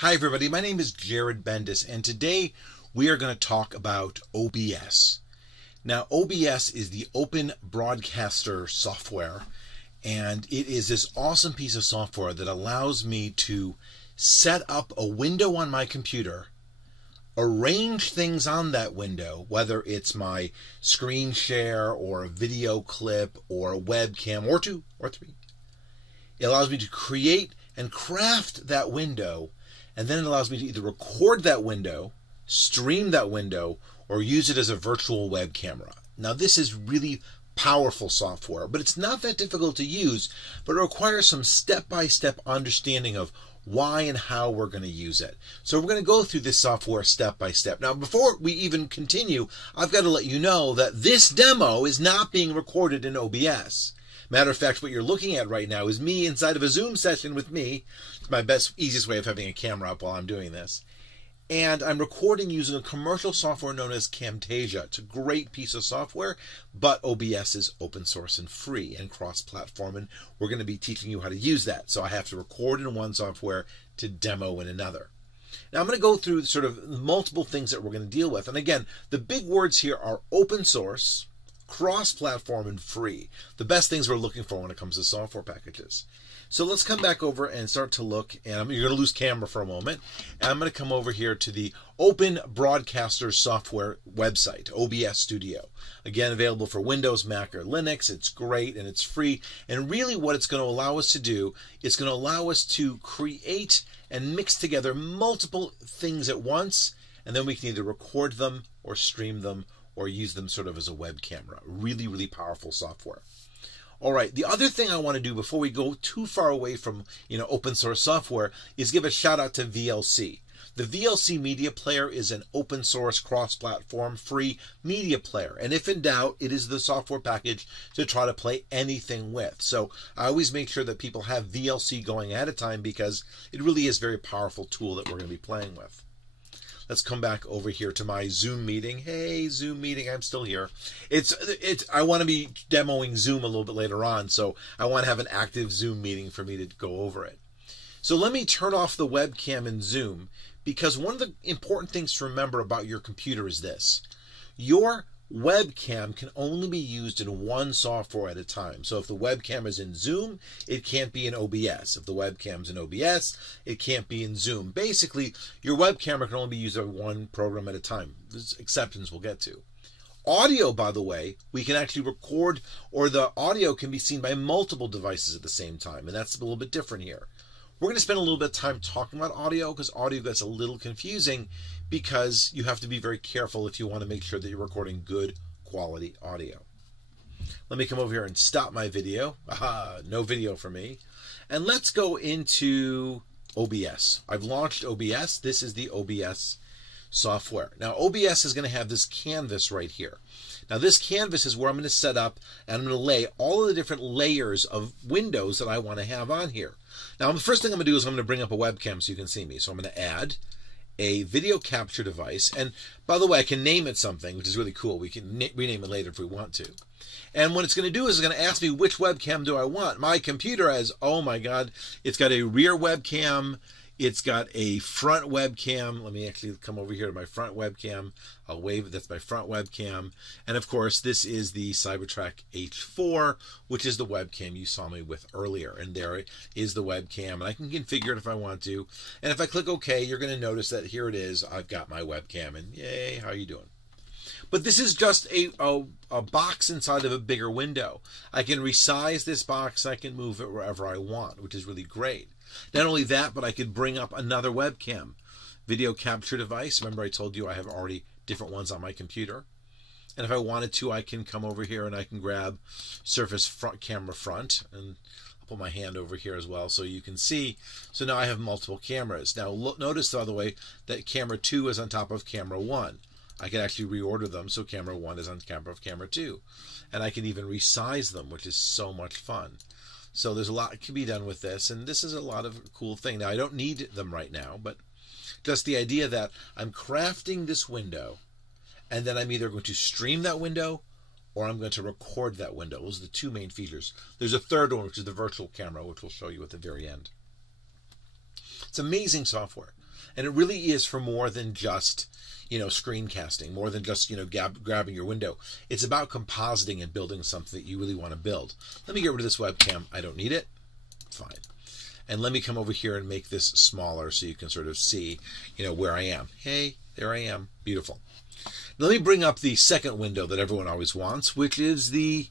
Hi everybody, my name is Jared Bendis and today we are going to talk about OBS. Now OBS is the Open Broadcaster software, and it is this awesome piece of software that allows me to set up a window on my computer, arrange things on that window, whether it's my screen share or a video clip or a webcam or two or three. It allows me to create and craft that window, and then it allows me to either record that window, stream that window, or use it as a virtual web camera. Now this is really powerful software, but it's not that difficult to use, but it requires some step-by-step understanding of why and how we're going to use it. So we're going to go through this software step by step. Now before we even continue, I've got to let you know that this demo is not being recorded in OBS. Matter of fact, what you're looking at right now is me inside of a Zoom session with me. It's my easiest way of having a camera up while I'm doing this. And I'm recording using a commercial software known as Camtasia. It's a great piece of software, but OBS is open source and free and cross-platform, and we're going to be teaching you how to use that. So I have to record in one software to demo in another. Now I'm going to go through sort of multiple things that we're going to deal with. And again, the big words here are open source, cross-platform, and free. The best things we're looking for when it comes to software packages. So let's come back over and start to look, and you're going to lose camera for a moment, and I'm going to come over here to the Open Broadcaster software website, OBS Studio. Again, available for Windows, Mac, or Linux. It's great and it's free, and really what it's going to allow us to do, it's going to allow us to create and mix together multiple things at once, and then we can either record them or stream them or use them sort of as a web camera. Really, really powerful software. All right, the other thing I want to do before we go too far away from open source software is give a shout out to VLC. The VLC Media Player is an open source cross-platform free media player, and if in doubt, it is the software package to try to play anything with. So I always make sure that people have VLC going at a time because it really is a very powerful tool that we're going to be playing with. Let's come back over here to my Zoom meeting. Hey, Zoom meeting, I'm still here. I want to be demoing Zoom a little bit later on, so I want to have an active Zoom meeting for me to go over it. So let me turn off the webcam in Zoom, because one of the important things to remember about your computer is this. Your webcam can only be used in one software at a time. So if the webcam is in Zoom, it can't be in OBS. If the webcam's in OBS, it can't be in Zoom. Basically, your webcam can only be used on one program at a time. There's exceptions we'll get to. Audio, by the way, we can actually record, or the audio can be seen by multiple devices at the same time, and that's a little bit different here. We're going to spend a little bit of time talking about audio because audio gets a little confusing because you have to be very careful if you want to make sure that you're recording good quality audio. Let me come over here and stop my video. Aha, no video for me. And let's go into OBS. I've launched OBS. This is the OBS software. Now OBS is going to have this canvas right here. Now this canvas is where I'm going to set up and I'm going to lay all of the different layers of windows that I want to have on here. Now the first thing I'm going to do is I'm going to bring up a webcam so you can see me. So I'm going to add a video capture device, and by the way, I can name it something, which is really cool. We can rename it later if we want to. And what it's going to do is it's going to ask me which webcam do I want. My computer has, oh my God, it's got a rear webcam. It's got a front webcam. Let me actually come over here to my front webcam. I'll wave it. That's my front webcam. And of course, this is the Cybertrack H4, which is the webcam you saw me with earlier. And there is the webcam. And I can configure it if I want to. And if I click OK, you're going to notice that here it is. I've got my webcam. And yay, how are you doing? But this is just a box inside of a bigger window. I can resize this box. I can move it wherever I want, which is really great. Not only that, but I could bring up another webcam. Video capture device. Remember I told you I have already different ones on my computer. And if I wanted to, I can come over here and I can grab Surface front camera front. And I'll put my hand over here as well so you can see. So now I have multiple cameras. Now notice, by the way, that camera 2 is on top of camera 1. I can actually reorder them so camera 1 is on top of camera 2. And I can even resize them, which is so much fun. So there's a lot that can be done with this, and this is a lot of cool thing. Now I don't need them right now, but just the idea that I'm crafting this window, and then I'm either going to stream that window or I'm going to record that window. Those are the two main features. There's a third one, which is the virtual camera, which we'll show you at the very end. It's amazing software. And it really is for more than just, screencasting, more than just, grabbing your window. It's about compositing and building something that you really want to build. Let me get rid of this webcam. I don't need it. Fine. And let me come over here and make this smaller so you can sort of see, where I am. Hey, there I am. Beautiful. Now let me bring up the second window that everyone always wants, which is the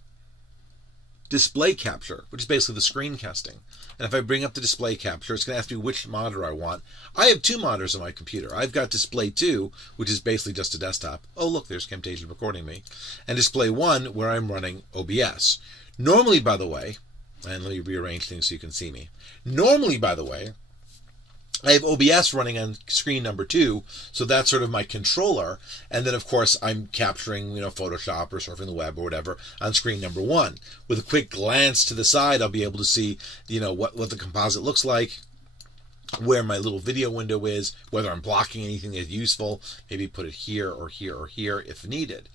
display capture, which is basically the screencasting. And if I bring up the display capture, it's going to ask me which monitor I want. I have two monitors on my computer. I've got display 2, which is basically just a desktop. Oh, look, there's Camtasia recording me. And display 1, where I'm running OBS. Normally, by the way, and let me rearrange things so you can see me. Normally, by the way, I have OBS running on screen number 2, so that's sort of my controller. And then, of course, I'm capturing, Photoshop or surfing the web or whatever on screen number 1. With a quick glance to the side, I'll be able to see, what the composite looks like, where my little video window is, whether I'm blocking anything that's useful, maybe put it here or here or here if needed.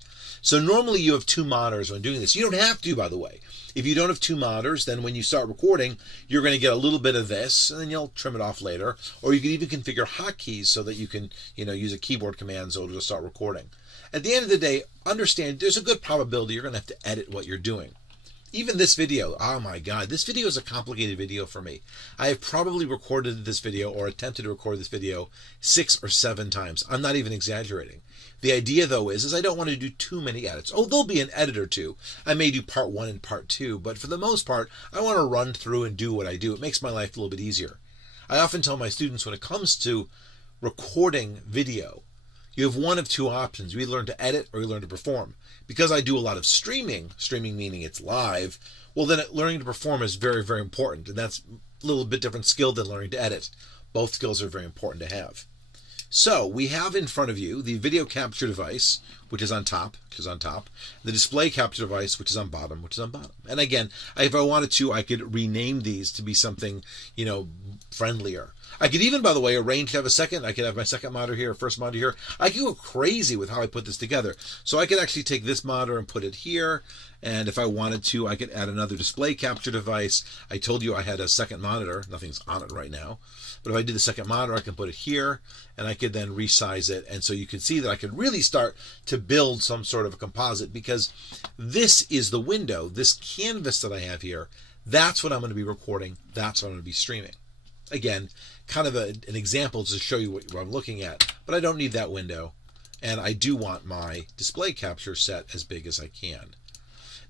So normally you have two monitors when doing this. You don't have to, by the way. If you don't have two monitors, then when you start recording, you're going to get a little bit of this, and then you'll trim it off later. Or you can even configure hotkeys so that you can, use a keyboard command so to start recording. At the end of the day, understand there's a good probability you're going to have to edit what you're doing. Even this video, oh my God, this video is a complicated video for me. I have probably recorded this video or attempted to record this video 6 or 7 times. I'm not even exaggerating. The idea, though, is I don't want to do too many edits. Oh, there'll be an edit or two. I may do part 1 and part 2, but for the most part, I want to run through and do what I do. It makes my life a little bit easier. I often tell my students when it comes to recording video, you have one of two options. You either learn to edit or you learn to perform. Because I do a lot of streaming meaning it's live, well then learning to perform is very, very important. And that's a little bit different skill than learning to edit. Both skills are very important to have. So we have in front of you the video capture device, which is on top, the display capture device, which is on bottom, And again, if I wanted to, I could rename these to be something, friendlier. I could even, by the way, arrange to have a second. I could have my second monitor here, first monitor here. I could go crazy with how I put this together. So I could actually take this monitor and put it here. And if I wanted to, I could add another display capture device. I told you I had a second monitor. Nothing's on it right now. But if I did the second monitor, I can put it here, and I could then resize it. And so you can see that I could really start to build some sort of a composite, because this is the window, this canvas that I have here. That's what I'm going to be recording. That's what I'm going to be streaming. Again, kind of an example to show you what I'm looking at, but I don't need that window. And I do want my display capture set as big as I can.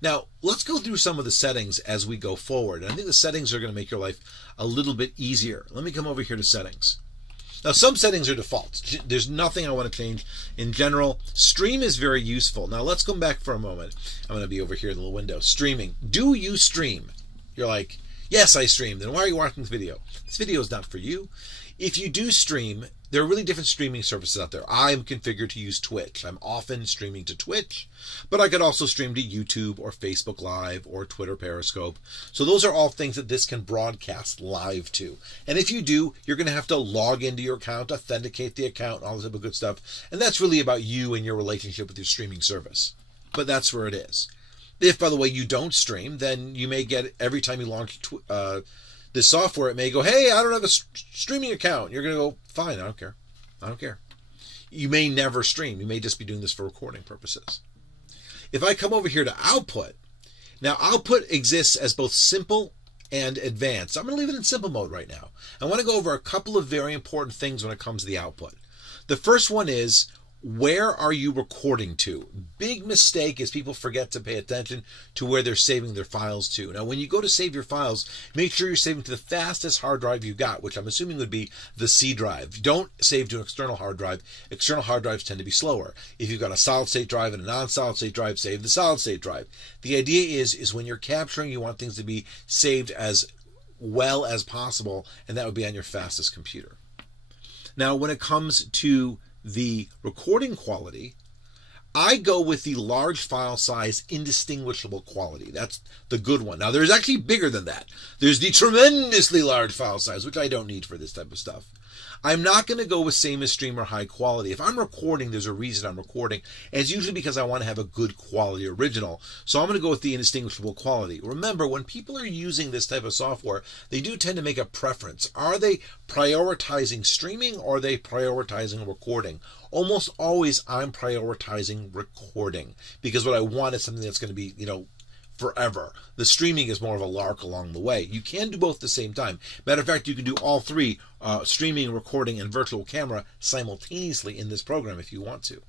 Now, let's go through some of the settings as we go forward. And I think the settings are going to make your life a little bit easier. Let me come over here to settings. Now, some settings are defaults. There's nothing I want to change in general. Stream is very useful. Now, let's come back for a moment. I'm going to be over here in the little window. Streaming. Do you stream? You're like, yes, I stream. Then why are you watching this video? This video is not for you. If you do stream, there are really different streaming services out there. I'm configured to use Twitch. I'm often streaming to Twitch, but I could also stream to YouTube or Facebook Live or Twitter Periscope. So those are all things that this can broadcast live to. And if you do, you're going to have to log into your account, authenticate the account, all this type of good stuff. And that's really about you and your relationship with your streaming service. But that's where it is. If, by the way, you don't stream, then you may get, every time you launch this software, it may go, hey, I don't have a streaming account. You're going to go, fine, I don't care. I don't care. You may never stream. You may just be doing this for recording purposes. If I come over here to output, now output exists as both simple and advanced. I'm going to leave it in simple mode right now. I want to go over a couple of very important things when it comes to the output. The first one is, where are you recording to? Big mistake is people forget to pay attention to where they're saving their files to. Now, when you go to save your files, make sure you're saving to the fastest hard drive you got, which I'm assuming would be the C drive. Don't save to an external hard drive. External hard drives tend to be slower. If you've got a solid state drive and a non-solid state drive, save the solid state drive. The idea is when you're capturing, you want things to be saved as well as possible, and that would be on your fastest computer. Now, when it comes to the recording quality, I go with the large file size indistinguishable quality. That's the good one. Now, there's actually bigger than that. There's the tremendously large file size, which I don't need for this type of stuff. I'm not going to go with same as stream or high quality. If I'm recording, there's a reason I'm recording, and it's usually because I want to have a good quality original. So I'm going to go with the indistinguishable quality. Remember, when people are using this type of software, they do tend to make a preference. Are they prioritizing streaming or are they prioritizing recording? Almost always I'm prioritizing recording because what I want is something that's going to be, forever. The streaming is more of a lark along the way. You can do both at the same time. Matter of fact, you can do all three, streaming, recording, and virtual camera simultaneously in this program if you want to.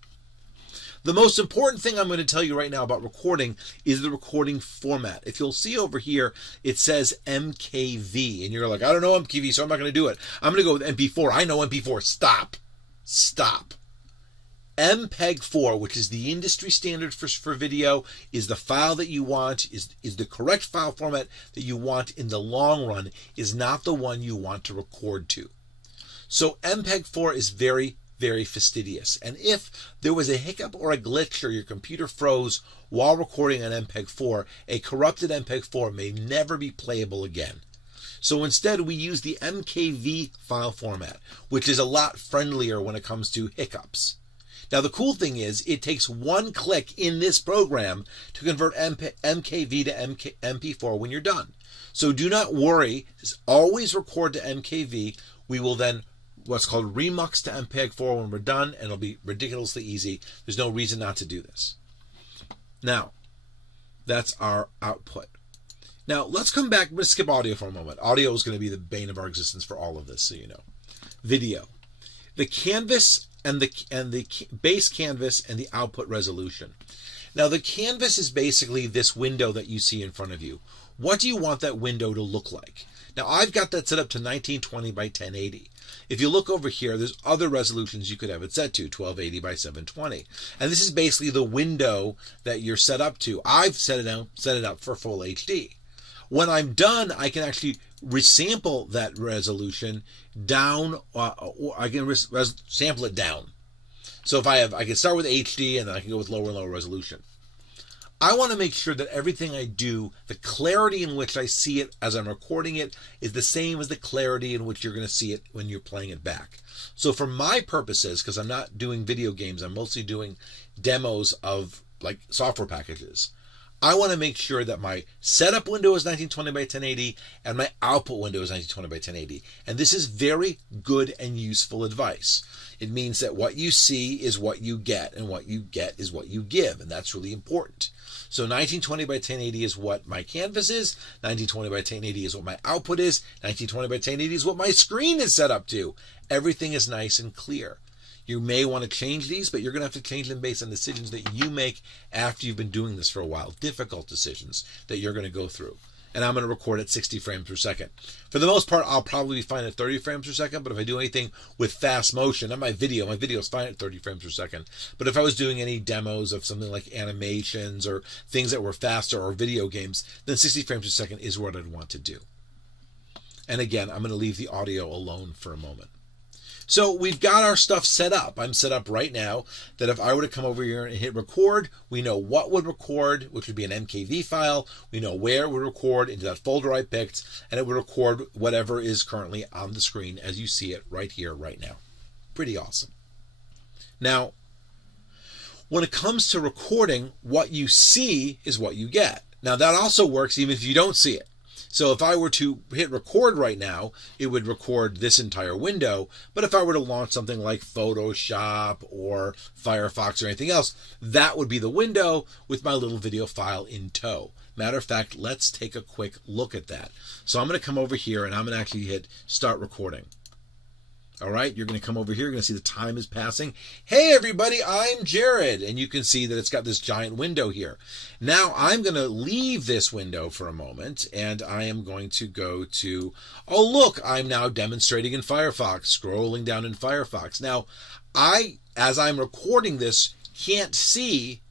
The most important thing I'm going to tell you right now about recording is the recording format. If you'll see over here, it says MKV, and you're like, I don't know MKV, so I'm not going to do it. I'm going to go with MP4. I know MP4. Stop. MPEG-4, which is the industry standard for video, is the file that you want, is the correct file format that you want in the long run, is not the one you want to record to. So MPEG-4 is very, very fastidious. And if there was a hiccup or a glitch or your computer froze while recording on MPEG-4, a corrupted MPEG-4 may never be playable again. So instead, we use the MKV file format, which is a lot friendlier when it comes to hiccups. Now, the cool thing is it takes one click in this program to convert MKV to MP4 when you're done. So do not worry. Just always record to MKV. We will then what's called remux to MPEG-4 when we're done, and it'll be ridiculously easy. There's no reason not to do this. Now, that's our output. Now, let's come back. I'm going to skip audio for a moment. Audio is going to be the bane of our existence for all of this, so you know. Video. The canvas and the base canvas and the output resolution. Now the canvas is basically this window that you see in front of you. What do you want that window to look like? Now I've got that set up to 1920 by 1080. If you look over here, there's other resolutions you could have it set to, 1280 by 720. And this is basically the window that you're set up to. I've set it up for full HD. When I'm done, I can actually resample that resolution down, or I can sample it down. So if I can start with HD and then I can go with lower and lower resolution. I want to make sure that everything I do, the clarity in which I see it as I'm recording it, is the same as the clarity in which you're going to see it when you're playing it back. So for my purposes, because I'm not doing video games, I'm mostly doing demos of like software packages. I want to make sure that my setup window is 1920 by 1080 and my output window is 1920 by 1080. And this is very good and useful advice. It means that what you see is what you get, and what you get is what you give, and that's really important. So 1920 by 1080 is what my canvas is, 1920 by 1080 is what my output is, 1920 by 1080 is what my screen is set up to. Everything is nice and clear. You may want to change these, but you're going to have to change them based on decisions that you make after you've been doing this for a while. Difficult decisions that you're going to go through. And I'm going to record at 60 frames per second. For the most part, I'll probably be fine at 30 frames per second, but if I do anything with fast motion, not my video is fine at 30 frames per second. But if I was doing any demos of something like animations or things that were faster or video games, then 60 frames per second is what I'd want to do. And again, I'm going to leave the audio alone for a moment. So we've got our stuff set up. I'm set up right now that if I were to come over here and hit record, we know what would record, which would be an MKV file. We know where it would record into that folder I picked, and it would record whatever is currently on the screen as you see it right here, right now. Pretty awesome. Now, when it comes to recording, what you see is what you get. Now that also works even if you don't see it. So if I were to hit record right now, it would record this entire window. But if I were to launch something like Photoshop or Firefox or anything else, that would be the window with my little video file in tow. Matter of fact, let's take a quick look at that. So I'm going to come over here and I'm going to actually hit start recording. All right, you're going to come over here. You're going to see the time is passing. Hey, everybody, I'm Jared. And you can see that it's got this giant window here. Now, I'm going to leave this window for a moment, and I am going to go to, oh, look, I'm now demonstrating in Firefox, scrolling down in Firefox. Now, as I'm recording this, can't see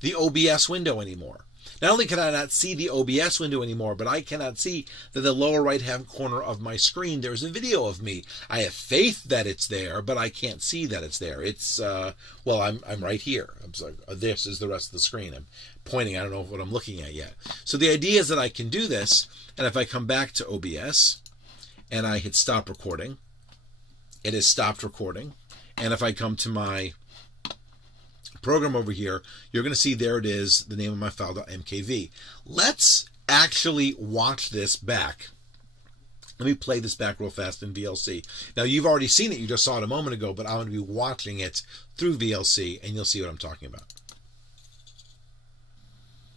the OBS window anymore. Not only can I not see the OBS window anymore, but I cannot see that in the lower right-hand corner of my screen there's a video of me. I have faith that it's there, but I can't see that it's there. It's, well, I'm right here. I'm sorry, this is the rest of the screen. I'm pointing. I don't know what I'm looking at yet. So the idea is that I can do this, and if I come back to OBS and I hit stop recording, it has stopped recording. And if I come to my program over here, you're going to see there it is, the name of my file.mkv. Let's actually watch this back. Let me play this back real fast in VLC. Now, you've already seen it. You just saw it a moment ago, but I'm going to be watching it through VLC, and you'll see what I'm talking about.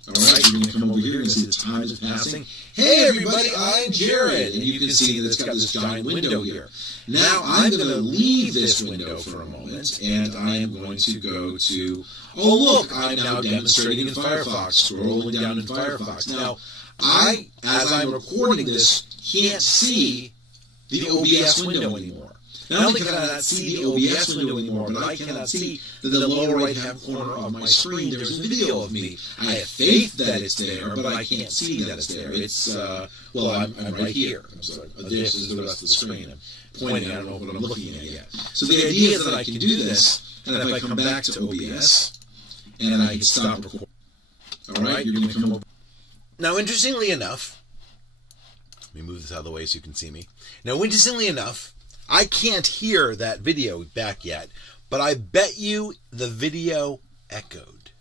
All right, you're going to come over here and see the time is passing. Hey, everybody, I'm Jared. And you can see that it's got this giant window here. Now, I'm going to leave this window for a moment, and I am going to go to, oh, look, I'm now demonstrating in Firefox, scrolling down in Firefox. Now, as I'm recording this, can't see the OBS window anymore. Not only can I not see the OBS window anymore, but I cannot see that the lower right-hand corner of my screen, there's a video of me. I have faith that it's there, but I can't see that it's there. It's, well, I'm right here. So this is the rest of the screen. I'm pointing, I don't know what I'm looking at yet. So the idea is that I can do this, and if I come back to OBS, and I can stop recording. All right, you're going to come over. Now, interestingly enough, let me move this out of the way so you can see me. Now, interestingly enough, I can't hear that video back yet, but I bet you the video echoed.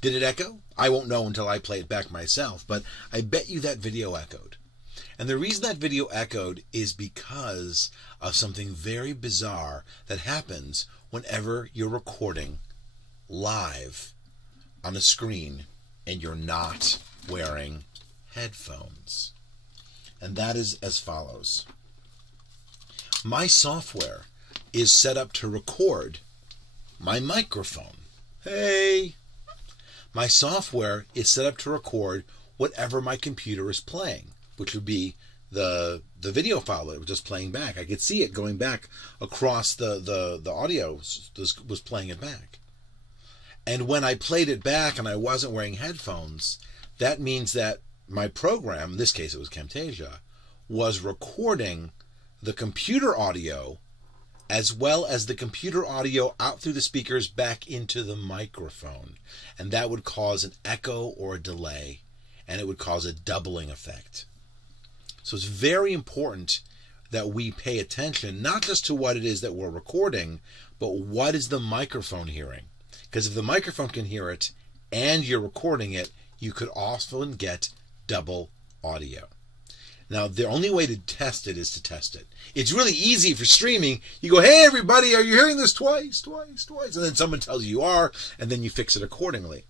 Did it echo? I won't know until I play it back myself, but I bet you that video echoed. And the reason that video echoed is because of something very bizarre that happens whenever you're recording live on a screen and you're not wearing headphones. And that is as follows. My software is set up to record my microphone. Hey! My software is set up to record whatever my computer is playing, which would be the video file that it was just playing back. I could see it going back across the audio was playing it back. And when I played it back and I wasn't wearing headphones, that means that my program, in this case it was Camtasia, was recording the computer audio as well as the computer audio out through the speakers back into the microphone. And that would cause an echo or a delay, and it would cause a doubling effect. So it's very important that we pay attention not just to what it is that we're recording, but what is the microphone hearing? Because if the microphone can hear it and you're recording it, you could often get double audio. Now, the only way to test it is to test it. It's really easy for streaming. You go, hey, everybody, are you hearing this twice? And then someone tells you are, and then you fix it accordingly.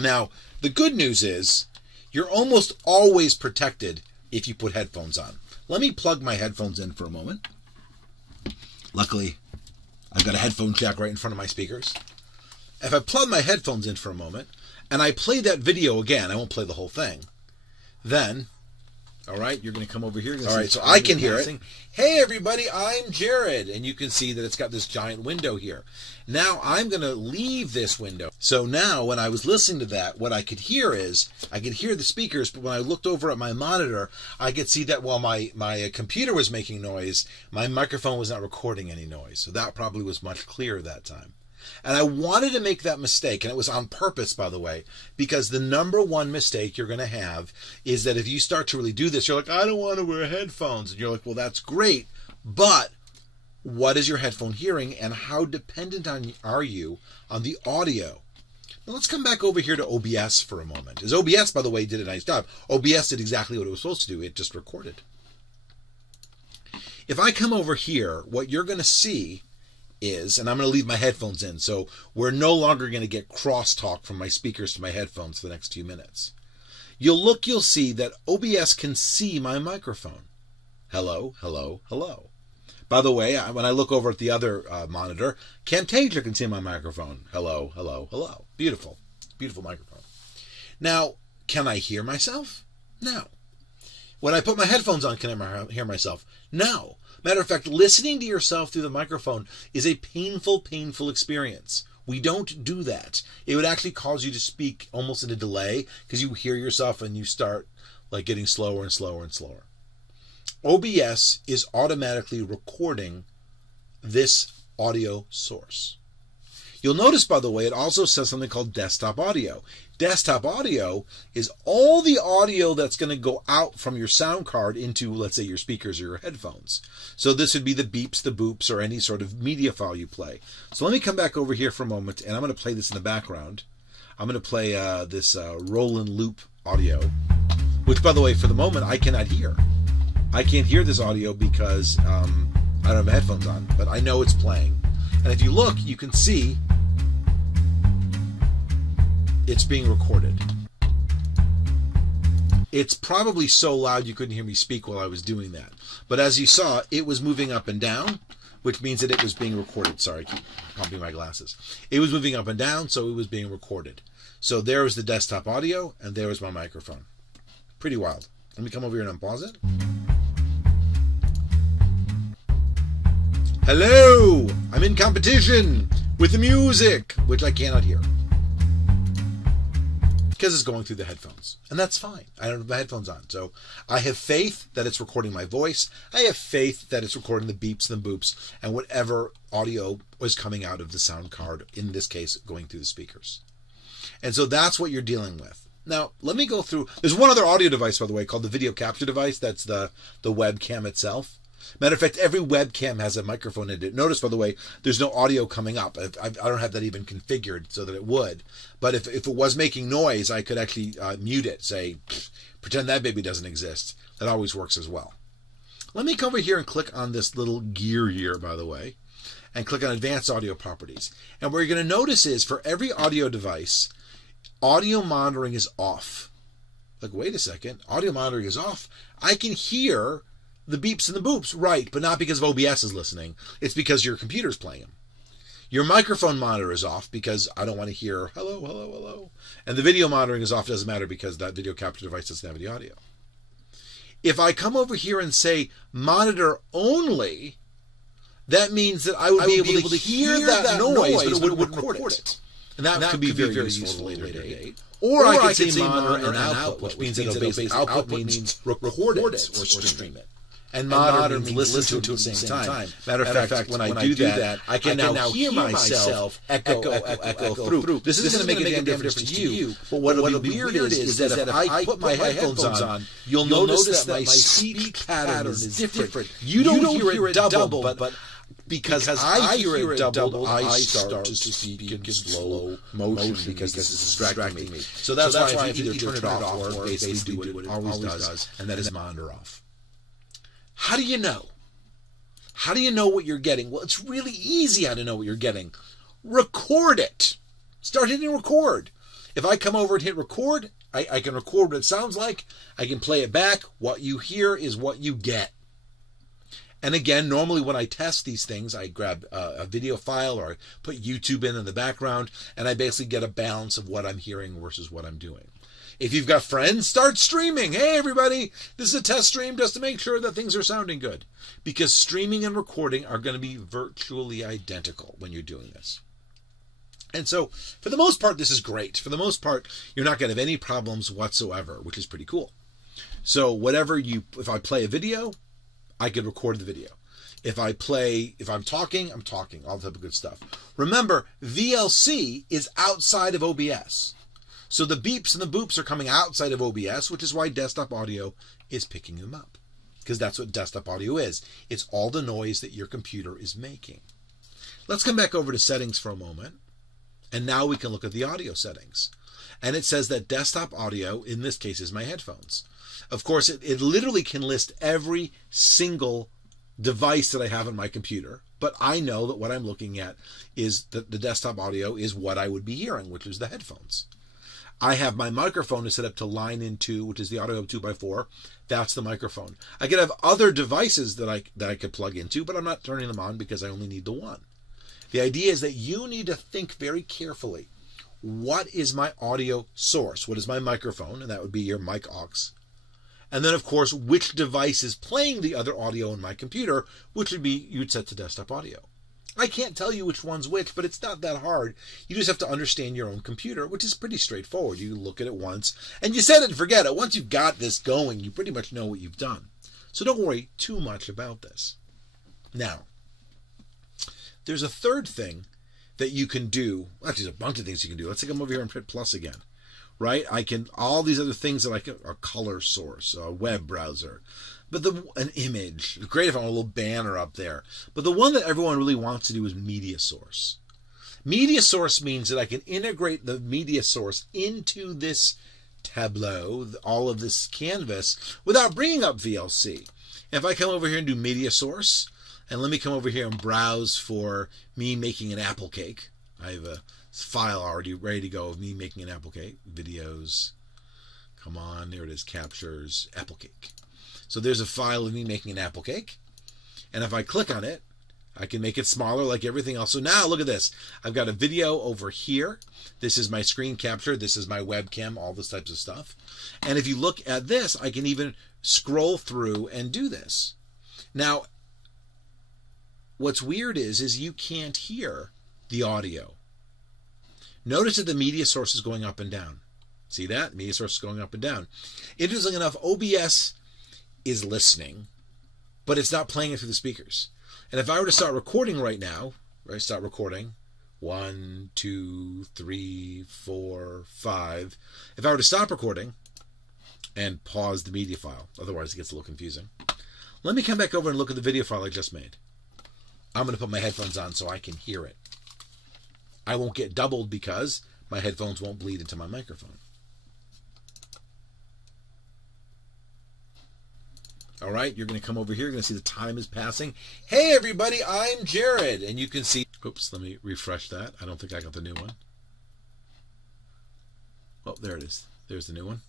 Now, the good news is you're almost always protected if you put headphones on. Let me plug my headphones in for a moment. Luckily, I've got a headphone jack right in front of my speakers. If I plug my headphones in for a moment, and I play that video again, I won't play the whole thing, then... All right, you're going to come over here. All right, so I can hear it. Hey, everybody, I'm Jared. And you can see that it's got this giant window here. Now, I'm going to leave this window. So now, when I was listening to that, what I could hear is, I could hear the speakers, but when I looked over at my monitor, I could see that while my computer was making noise, my microphone was not recording any noise. So that probably was much clearer that time. And I wanted to make that mistake, and it was on purpose, by the way, because the number one mistake you're going to have is that if you start to really do this, you're like, I don't want to wear headphones. And you're like, well, that's great, but what is your headphone hearing, and how dependent are you on the audio? Now, let's come back over here to OBS for a moment. As OBS, by the way, did a nice job. OBS did exactly what it was supposed to do. It just recorded. If I come over here, what you're going to see is, and I'm going to leave my headphones in, so we're no longer going to get crosstalk from my speakers to my headphones for the next few minutes. You'll see that OBS can see my microphone. Hello, hello, hello. By the way, when I look over at the other monitor, Camtasia can see my microphone. Hello, hello, hello. Beautiful, beautiful microphone. Now, can I hear myself? No. When I put my headphones on, can I hear myself? No. Matter of fact, listening to yourself through the microphone is a painful, painful experience. We don't do that. It would actually cause you to speak almost in a delay because you hear yourself and you start like getting slower and slower and slower. OBS is automatically recording this audio source. You'll notice, by the way, it also says something called desktop audio. Desktop audio is all the audio that's going to go out from your sound card into, let's say, your speakers or your headphones. So this would be the beeps, the boops, or any sort of media file you play. So let me come back over here for a moment, and I'm going to play this in the background. I'm going to play this Rollin loop audio, which, by the way, for the moment, I cannot hear. I can't hear this audio because I don't have my headphones on, but I know it's playing. And if you look, you can see it's being recorded. It's probably so loud you couldn't hear me speak while I was doing that. But as you saw, it was moving up and down, which means that it was being recorded. Sorry, I keep pumping my glasses. It was moving up and down, so it was being recorded. So there was the desktop audio, and there was my microphone. Pretty wild. Let me come over here and unpause it. Hello! I'm in competition with the music, which I cannot hear. Because it's going through the headphones. And that's fine. I don't have my headphones on. So I have faith that it's recording my voice. I have faith that it's recording the beeps and the boops and whatever audio was coming out of the sound card, in this case, going through the speakers. And so that's what you're dealing with. Now, let me go through. There's one other audio device, by the way, called the video capture device. That's the webcam itself. Matter of fact, every webcam has a microphone in it. Notice, by the way, there's no audio coming up. I don't have that even configured so that it would. But if it was making noise, I could actually mute it, say, pretend that baby doesn't exist. That always works as well. Let me come over here and click on this little gear here, by the way, and click on Advanced Audio Properties. And what you're going to notice is for every audio device, audio monitoring is off. Like, wait a second, audio monitoring is off. I can hear the beeps and the boops, right, but not because of OBS is listening. It's because your computer's playing them. Your microphone monitor is off because I don't want to hear hello, hello, hello. And the video monitoring is off, doesn't matter because that video capture device doesn't have any audio. If I come over here and say monitor only, that means that I would be able to hear that noise, but it wouldn't record it. And that could be very useful at a later date. Or I could say monitor and output, which means that basically output means record it or stream it. And monitor means listen to it at the same time. Matter of fact, when I do that, I can now hear myself echo through. This isn't going to make a damn difference to you, but what'll be weird is that if I put my headphones on, you'll notice that my speech pattern is different. You don't hear it double, but because I hear it doubled, I start to speak in slow motion because this is distracting me. So that's why I either turn it off or basically do what it always does, and that is monitor off. How do you know? How do you know what you're getting? Well, it's really easy how to know what you're getting. Record it. Start hitting record. If I come over and hit record, I can record what it sounds like. I can play it back. What you hear is what you get. And again, normally when I test these things, I grab a video file or I put YouTube in the background, and I basically get a balance of what I'm hearing versus what I'm doing. If you've got friends, start streaming. Hey, everybody, this is a test stream just to make sure that things are sounding good. Because streaming and recording are going to be virtually identical when you're doing this. And so, for the most part, this is great. For the most part, you're not going to have any problems whatsoever, which is pretty cool. So, if I play a video, I could record the video. If I'm talking, I'm talking. All the type of good stuff. Remember, VLC is outside of OBS. So the beeps and the boops are coming outside of OBS, which is why desktop audio is picking them up. Because that's what desktop audio is. It's all the noise that your computer is making. Let's come back over to settings for a moment. And now we can look at the audio settings. And it says that desktop audio, in this case, is my headphones. Of course, it literally can list every single device that I have on my computer. But I know that what I'm looking at is that the desktop audio is what I would be hearing, which is the headphones. I have my microphone is set up to line in 2, which is the audio 2x4. That's the microphone. I could have other devices that I could plug into, but I'm not turning them on because I only need the one. The idea is that you need to think very carefully. What is my audio source? What is my microphone? And that would be your mic aux. And then, of course, which device is playing the other audio in my computer, which would be you'd set to desktop audio. I can't tell you which one's which, but it's not that hard. You just have to understand your own computer, which is pretty straightforward. You look at it once, and you set it and forget it. Once you've got this going, you pretty much know what you've done. So don't worry too much about this. Now, there's a third thing that you can do. Actually, there's a bunch of things you can do. Let's come over here and hit plus again. Right? I can, all these other things that I can, a color source, a web browser, but an image. Great if I want a little banner up there. But the one that everyone really wants to do is media source. Media source means that I can integrate the media source into this tableau, all of this canvas, without bringing up VLC. If I come over here and do media source, and let me come over here and browse for me making an apple cake. I have a file already ready to go of me making an apple cake. Videos. Come on, there it is. Captures apple cake. So there's a file of me making an apple cake. And if I click on it, I can make it smaller like everything else. So now look at this. I've got a video over here. This is my screen capture. This is my webcam, all this types of stuff. And if you look at this, I can even scroll through and do this. Now, what's weird is you can't hear the audio. Notice that the media source is going up and down. See that? Media source is going up and down. Interestingly enough, OBS is listening, but it's not playing it through the speakers. And if I were to start recording right now, right, start recording, 1, 2, 3, 4, 5. If I were to stop recording and pause the media file, otherwise it gets a little confusing. Let me come back over and look at the video file I just made. I'm going to put my headphones on so I can hear it. I won't get doubled because my headphones won't bleed into my microphone. All right, you're going to come over here. You're going to see the time is passing. Hey, everybody, I'm Jared. And you can see, oops, let me refresh that. I don't think I got the new one. Oh, there it is. There's the new one.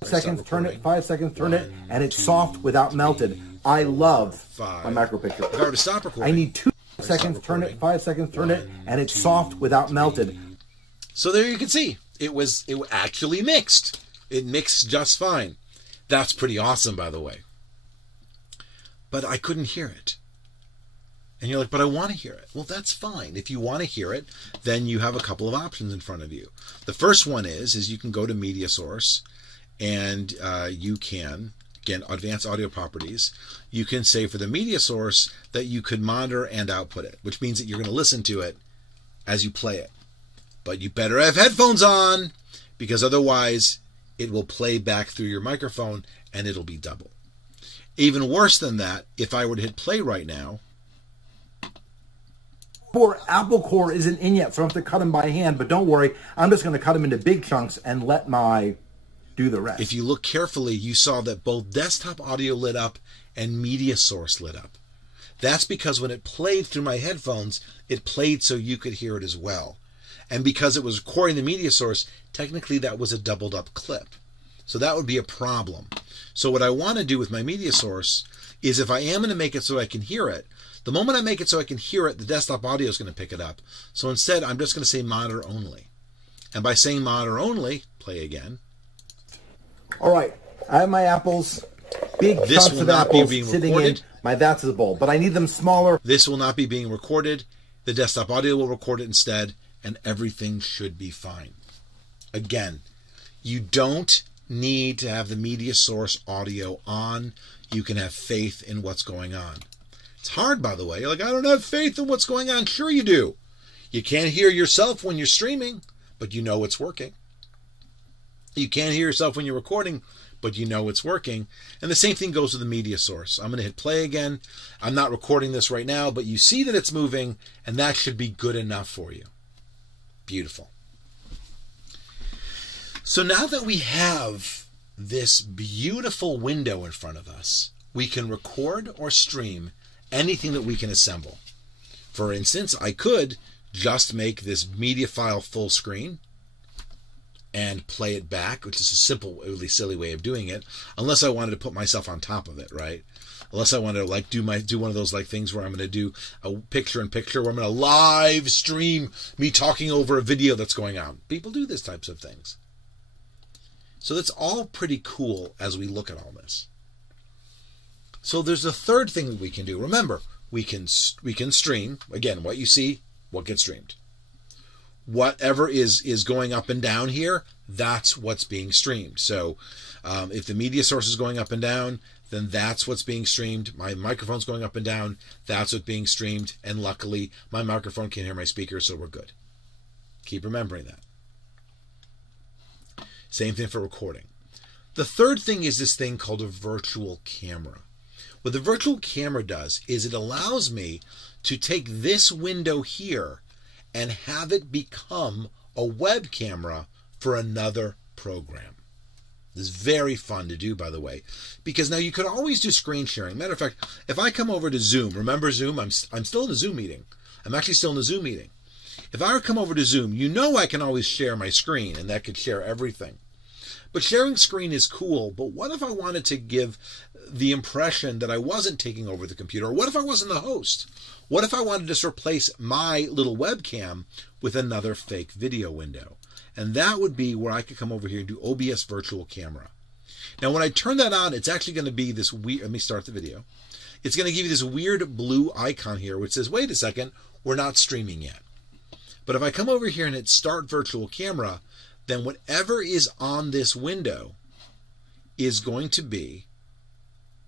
5 seconds, turn it, 5 seconds, turn it, and it's soft without melted. I love my macro picture. If I were to stop recording, I need 2 seconds, turn it, 5 seconds, turn it, and it's soft without melted. So there you can see, it actually mixed. It mixed just fine. That's pretty awesome, by the way. But I couldn't hear it. And you're like, but I want to hear it. Well, that's fine. If you want to hear it, then you have a couple of options in front of you. The first one is you can go to Media Source, and you can, again, Advanced Audio Properties, you can say for the media source that you could monitor and output it, which means that you're going to listen to it as you play it. But you better have headphones on, because otherwise it will play back through your microphone and it'll be double. Even worse than that, if I were to hit play right now. Apple core isn't in yet, so I have to cut them by hand, but don't worry, I'm just going to cut them into big chunks and let my do the rest. If you look carefully, you saw that both desktop audio lit up and media source lit up. That's because when it played through my headphones, it played so you could hear it as well. And because it was recording the media source, technically that was a doubled up clip. So that would be a problem. So what I want to do with my media source is, if I am going to make it so I can hear it, the moment I make it so I can hear it, the desktop audio is going to pick it up. So instead, I'm just going to say monitor only. And by saying monitor only, play again. All right, I have my apples, big chunks of apples sitting in my that's a bowl, but I need them smaller. This will not be being recorded. The desktop audio will record it instead, and everything should be fine. Again, you don't need to have the media source audio on. You can have faith in what's going on. It's hard, by the way. You're like, I don't have faith in what's going on. Sure you do. You can't hear yourself when you're streaming, but you know it's working. You can't hear yourself when you're recording, but you know it's working. And the same thing goes with the media source. I'm going to hit play again. I'm not recording this right now, but you see that it's moving, and that should be good enough for you. Beautiful. So now that we have this beautiful window in front of us, we can record or stream anything that we can assemble. For instance, I could just make this media file full screen and play it back, which is a simple, really silly way of doing it, unless I wanted to put myself on top of it, right? Unless I wanted to like do one of those like things where I'm going to do a picture-in-picture, where I'm going to live stream me talking over a video that's going on. People do these types of things. So that's all pretty cool as we look at all this. So there's a third thing that we can do. Remember, we can stream. Again, what you see, what gets streamed. Whatever is going up and down here, that's what's being streamed. So if the media source is going up and down, then that's what's being streamed. My microphone's going up and down, that's what's being streamed, and luckily my microphone can hear my speakers, so we're good. Keep remembering that. Same thing for recording. The third thing is this thing called a virtual camera. What the virtual camera does is it allows me to take this window here and have it become a web camera for another program. This is very fun to do, by the way, because now you could always do screen sharing. Matter of fact, if I come over to Zoom, remember Zoom? I'm still in a Zoom meeting. I'm actually still in a Zoom meeting. If I were to come over to Zoom, you know I can always share my screen, and that could share everything. But sharing screen is cool, but what if I wanted to give the impression that I wasn't taking over the computer? Or what if I wasn't the host? What if I wanted to just replace my little webcam with another fake video window? And that would be where I could come over here and do OBS Virtual Camera. Now, when I turn that on, it's actually going to be this weird, let me start the video. It's going to give you this weird blue icon here, which says, wait a second, we're not streaming yet. But if I come over here and hit Start Virtual Camera, then whatever is on this window is going to be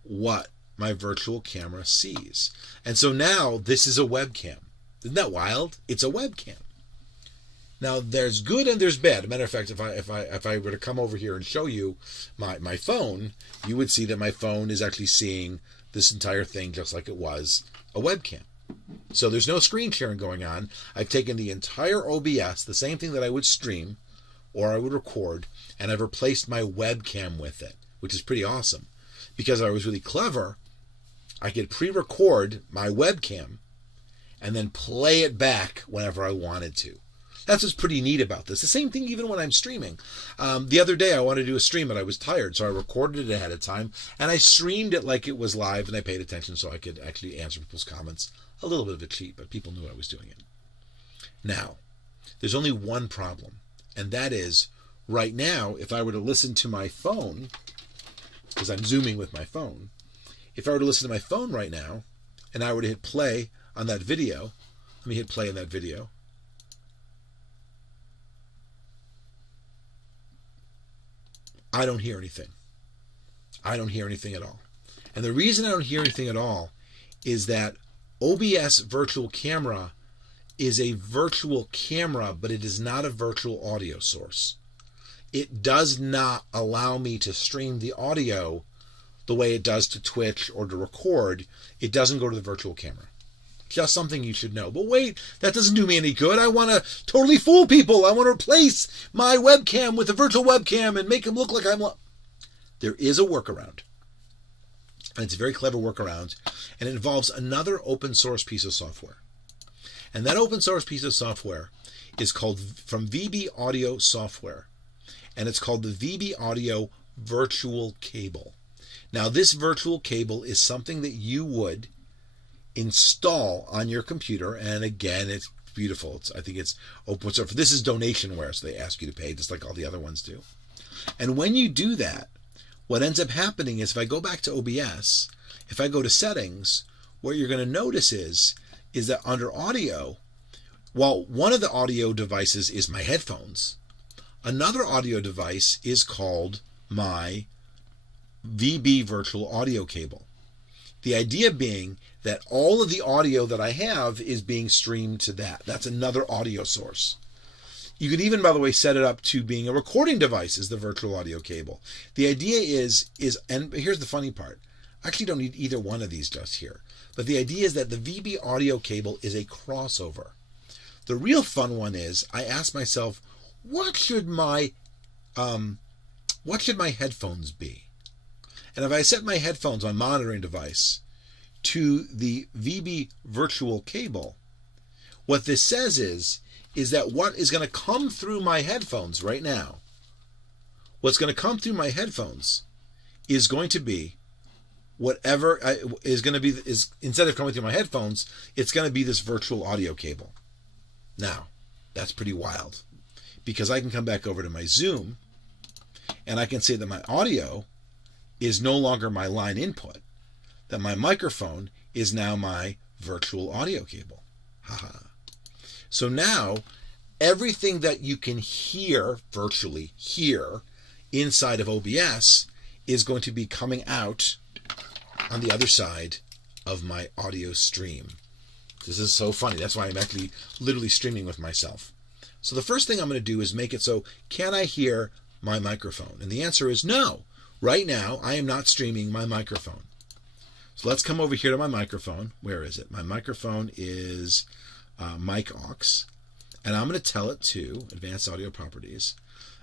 what my virtual camera sees. And so now this is a webcam. Isn't that wild? It's a webcam. Now there's good and there's bad. As a matter of fact, if I were to come over here and show you my phone, you would see that my phone is actually seeing this entire thing just like it was a webcam. So there's no screen sharing going on. I've taken the entire OBS, the same thing that I would stream or I would record, and I've replaced my webcam with it, which is pretty awesome. Because I was really clever, I could pre-record my webcam and then play it back whenever I wanted to. That's what's pretty neat about this. The same thing even when I'm streaming. The other day I wanted to do a stream and I was tired, so I recorded it ahead of time and I streamed it like it was live, and I paid attention so I could actually answer people's comments. A little bit of a cheat, but people knew I was doing it. Now, there's only one problem, and that is right now, if I were to listen to my phone, because I'm zooming with my phone, if I were to listen to my phone right now and I were to hit play on that video, let me hit play on that video. I don't hear anything. I don't hear anything at all. And the reason I don't hear anything at all is that OBS Virtual Camera is a virtual camera, but it is not a virtual audio source. It does not allow me to stream the audio the way it does to Twitch or to record. It doesn't go to the virtual camera. Just something you should know. But wait, that doesn't do me any good. I want to totally fool people. I want to replace my webcam with a virtual webcam and make them look like I'm... There is a workaround. And it's a very clever workaround. And it involves another open source piece of software. And that open source piece of software is called, from VB Audio Software. And it's called the VB Audio Virtual Cable. Now, this virtual cable is something that you would install on your computer, and again, it's beautiful. I think it's open source. This is donationware, so they ask you to pay just like all the other ones do. And when you do that, what ends up happening is if I go back to OBS, if I go to settings, what you're going to notice is that under audio, while one of the audio devices is my headphones, another audio device is called my VB virtual audio cable. The idea being that all of the audio that I have is being streamed to that. That's another audio source. You could even, by the way, set it up to being a recording device as the virtual audio cable. The idea is, and here's the funny part. I actually don't need either one of these just here. But the idea is that the VB audio cable is a crossover. The real fun one is, I ask myself, what should my headphones be? And if I set my headphones, my monitoring device, to the VB virtual cable, what this says is that what is going to come through my headphones right now, what's going to come through my headphones is going to be whatever is going to be, instead of coming through my headphones, it's going to be this virtual audio cable. Now, that's pretty wild, because I can come back over to my Zoom and I can say that my audio is no longer my line input, that my microphone is now my virtual audio cable. Haha. So now everything that you can hear, virtually hear, inside of OBS is going to be coming out on the other side of my audio stream. This is so funny. That's why I'm actually literally streaming with myself. So the first thing I'm going to do is make it so, can I hear my microphone? And the answer is no. Right now, I am not streaming my microphone. So let's come over here to my microphone. Where is it? My microphone is mic aux. And I'm going to tell it to Advanced Audio Properties.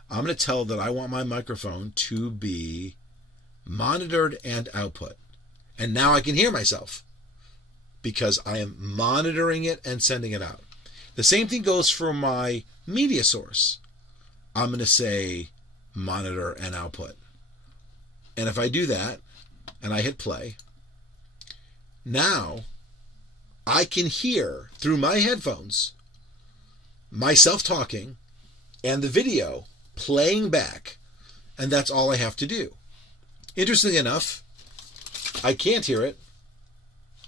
I'm going to tell it that I want my microphone to be monitored and output. And now I can hear myself because I am monitoring it and sending it out. The same thing goes for my media source. I'm going to say monitor and output. And if I do that and I hit play, now I can hear through my headphones myself talking and the video playing back, and that's all I have to do. Interestingly enough, I can't hear it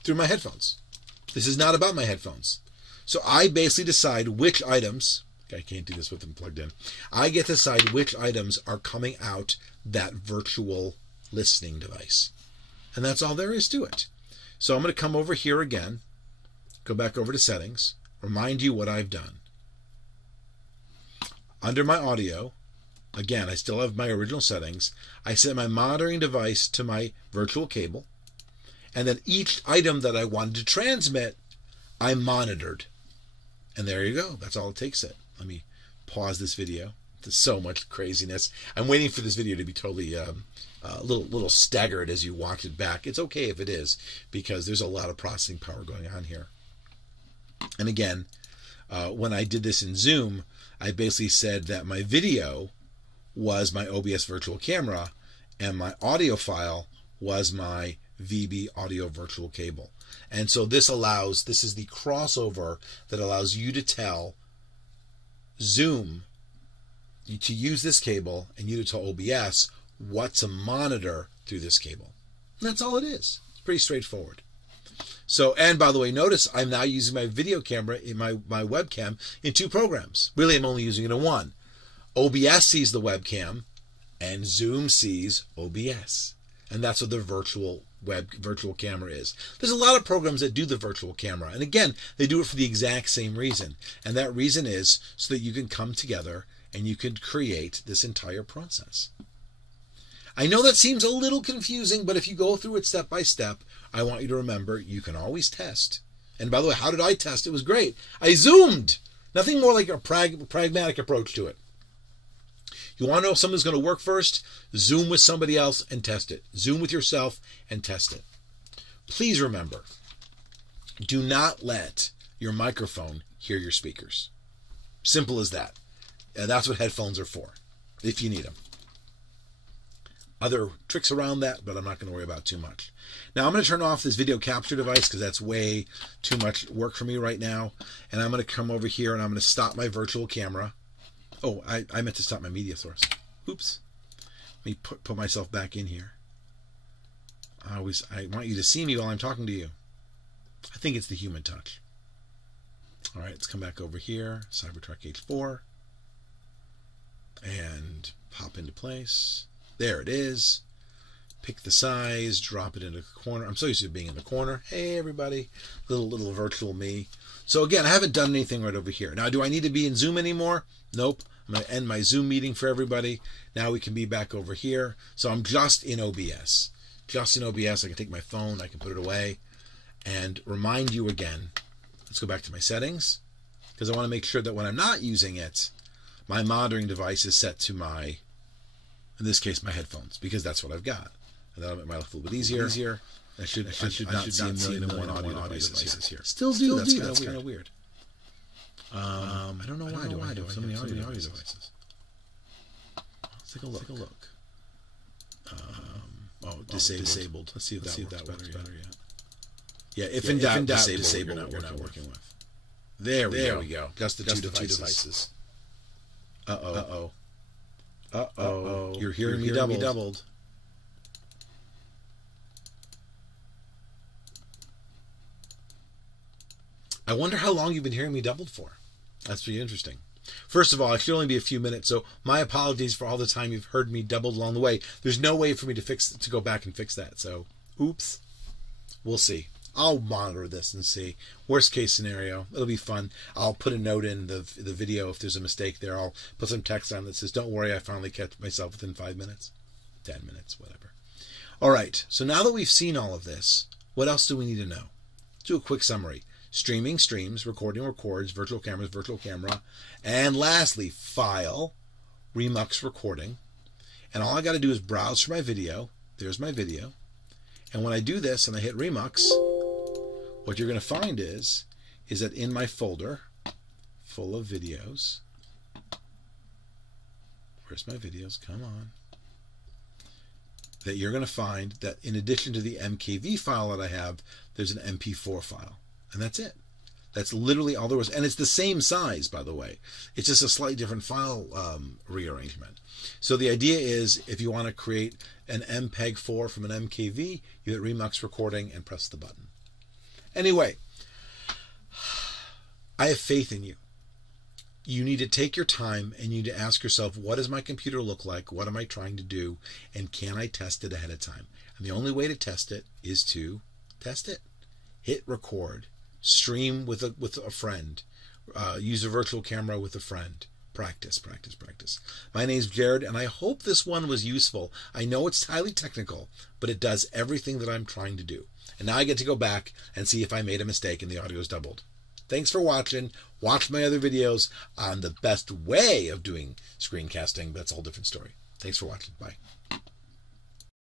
through my headphones. This is not about my headphones. So I basically decide which items, I can't do this with them plugged in, I get to decide which items are coming out that virtual listening device. And that's all there is to it. So I'm going to come over here again, go back over to settings, remind you what I've done. Under my audio, again, I still have my original settings. I set my monitoring device to my virtual cable. And then each item that I wanted to transmit, I monitored. And there you go. That's all it takes it. Let me pause this video. There's so much craziness. I'm waiting for this video to be totally a little staggered as you watch it back. It's okay if it is, because there's a lot of processing power going on here. And again, when I did this in Zoom, I basically said that my video was my OBS Virtual Camera and my audio file was my VB Audio Virtual Cable. And so this is the crossover that allows you to tell Zoom to use this cable and you to tell OBS what to monitor through this cable. And that's all it is. It's pretty straightforward. So, and by the way, notice I'm now using my video camera in my webcam in two programs. Really, I'm only using it in one. OBS sees the webcam and Zoom sees OBS. And that's what the virtual camera is. There's a lot of programs that do the virtual camera. And again, they do it for the exact same reason. And that reason is so that you can come together and you can create this entire process. I know that seems a little confusing, but if you go through it step by step, I want you to remember you can always test. And by the way, how did I test? It was great. I Zoomed. Nothing more like a pragmatic approach to it. You want to know if something's going to work first? Zoom with somebody else and test it. Zoom with yourself and test it. Please remember, do not let your microphone hear your speakers. Simple as that. And that's what headphones are for, if you need them. Other tricks around that, but I'm not going to worry about too much. Now I'm going to turn off this video capture device because that's way too much work for me right now. And I'm going to come over here and I'm going to stop my virtual camera. Oh, I meant to stop my media source. Oops. Let me put myself back in here. I want you to see me while I'm talking to you. I think it's the human touch. All right, let's come back over here. Cybertruck H4. And pop into place. There it is. Pick the size, drop it into the corner. I'm so used to being in the corner. Hey, everybody. Little virtual me. So again, I haven't done anything right over here. Now, do I need to be in Zoom anymore? Nope. I'm going to end my Zoom meeting for everybody. Now we can be back over here. So I'm just in OBS. Just in OBS. I can take my phone. I can put it away. And remind you again. Let's go back to my settings. Because I want to make sure that when I'm not using it, my monitoring device is set to my, in this case, my headphones. Because that's what I've got. And that'll make my life a little bit easier. I should not see a million and one audio devices here. Still do. That's kind of weird. I don't know why. Do I have so many audio devices? Let's take a look. Disabled. Let's see if that works better yet. Yeah, if in doubt, disable what we're not working with. There we go. Just the two devices. Uh-oh. You're hearing me doubled. I wonder how long you've been hearing me doubled for. That's pretty interesting. First of all, it should only be a few minutes, so my apologies for all the time you've heard me doubled along the way. There's no way for me to go back and fix that, so Oops. We'll see. I'll monitor this and see. Worst case scenario, it'll be fun. I'll put a note in the video if there's a mistake there. I'll put some text on that says, don't worry, I finally catch myself within 5 minutes, 10 minutes, whatever. All right, so now that we've seen all of this, what else do we need to know? Let's do a quick summary. Streaming streams, recording records, virtual cameras, virtual camera, and lastly, file, Remux recording. And all I got to do is browse for my video. There's my video. And when I do this and I hit Remux, what you're going to find is that in my folder full of videos, where's my videos? Come on. That you're going to find that in addition to the MKV file that I have, there's an MP4 file. And that's it. That's literally all there was. And it's the same size, by the way. It's just a slightly different file rearrangement. So the idea is if you want to create an MPEG-4 from an MKV, you hit Remux recording and press the button. Anyway, I have faith in you. You need to take your time and you need to ask yourself, what does my computer look like? What am I trying to do? And can I test it ahead of time? And the only way to test it is to test it. Hit record. Stream with a friend. Use a virtual camera with a friend. Practice, practice, practice. My name's Jared, and I hope this one was useful. I know it's highly technical, but it does everything that I'm trying to do. And now I get to go back and see if I made a mistake and the audio is doubled. Thanks for watching. Watch my other videos on the best way of doing screencasting. That's a whole different story. Thanks for watching. Bye.